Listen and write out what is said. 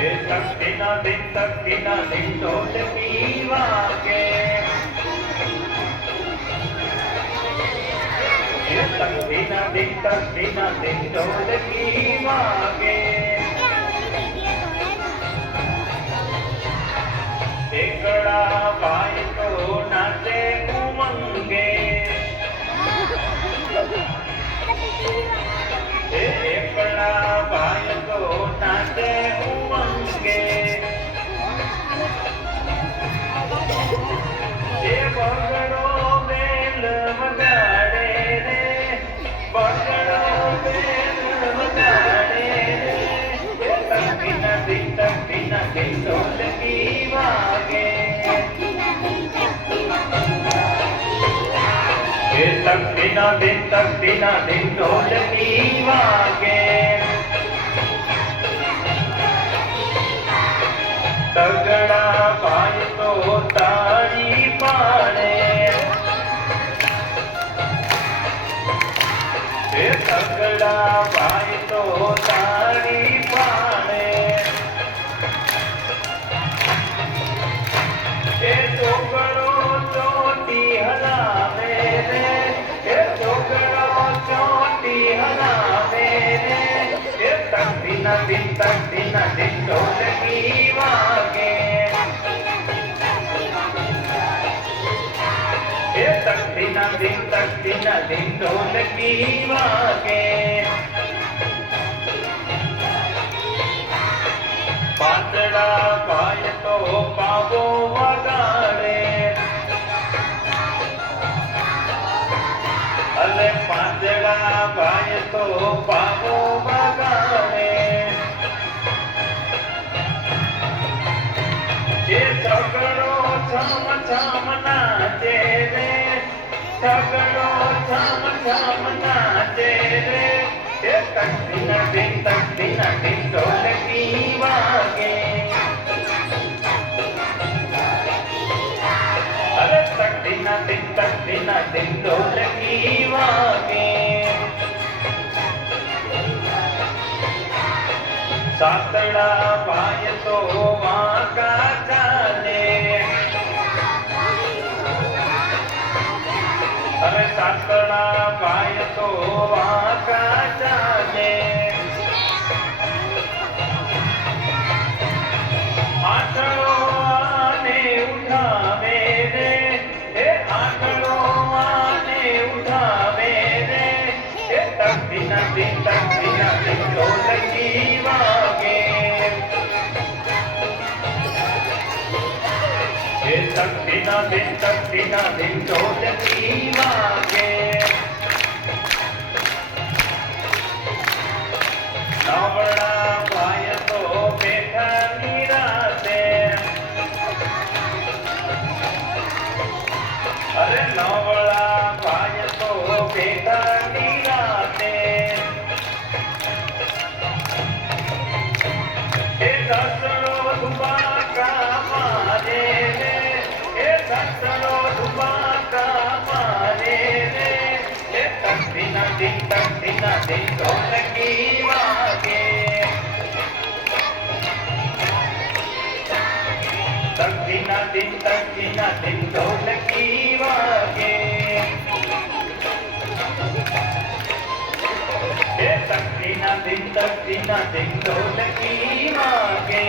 તકતીના દિન ઢોલકી વાગે. તકતીના દિન ઢોલકી વાગે. એકડા ભાઈ તો નાચે ઉમંગે. એકડા ભાઈ તો નાચે ઉમંગે. એ બગડો બેલ વગાડે રે, બગડો બેલ વગાડે રે. તકતીના દિન ઢોલકી વાગે. તકતીના દિન ઢોલકી વાગે. તગડા ભાઈ તો તાળી પાડે. તગડા ભાઈ તો તાળી પાડે. એ છોકરો ચોટી હલાવે રે, એ છોકરો ચોટી હલાવે રે. એ તકતીના દિન ઢોલકી વાગે. એ તકતીના દિન ઢોલકી વાગે. પાંદડા ભાઈ તો પાવો વગાડે. અલે પાંદડા ભાઈ તો પાવો વગાડે. એ છગડો છમ છમ નાચે રે, છગડો છમ છમ નાચે રે. એ તકતીના દિન ઢોલકી વાગે. અરે તકતીના દિન ઢોલકી વાગે. સાતડા ભાઈ તો વાંકા ચાલે. અરે સાતડા ભાઈ તો વાંકા ચાલે. આંધળો આને ઉઠાવે રે, એ આંધળો આને ઉઠાવે રે. એ તકતીના દિન ઢોલકી વાગે. એ તકતીના દિન ઢોલકી વાગે. નવડા ભાઈ તો બેઠા નિરાતે. અરે નવડા ભાઈ તો બેઠા નિરાતે. એ સસડો ધુમાકા મારે રે, એ સસડો ધુમાકા મારે રે. એ તકતીના દિન ઢોલકી વાગે. તકતીના દિન ઢોલકી વાગે. એ તકતીના દિન ઢોલકી વાગે.